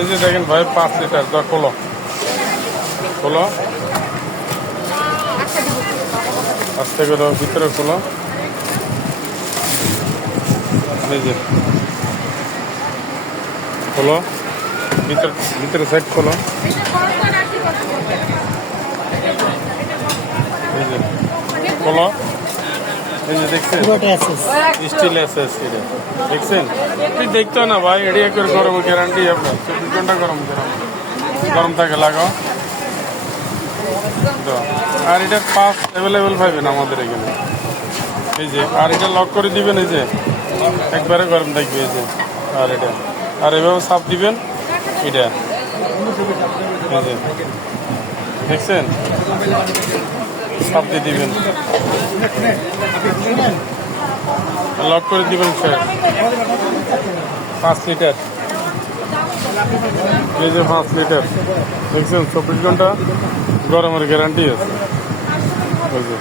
এই যে দেখেন ভাই 5 লিটার যা খোলো খোলো আস্তে করে ভিতরে খোলো এই যে খোলো ভিতরে ভিতরে সাইড খোলো এই যে খোলো এই যে দেখছেন স্টিল এসএস এটা দেখছেন তুই দেখতো না ভাই এডি করে গরম গ্যারান্টি আপনার 24 ঘন্টা গরম গরম থাকে লাগাও তো আর এটা পাস অ্যাভেলেবেল পাবেন আমাদের এখানে এই যে আর এটা লক করে দিবেন এই যে একবারে গরম থাকবে এই যে আর এটা আর এভাবে সাপ দিবেন এটা এই যে দেখছেন সাপ দিয়ে দিবেন লক করে দিবেন স্যার 5 লিটার এই যে 5 লিটার দেখছেন 24 ঘন্টা গরমের গ্যারান্টি আছে ওই যে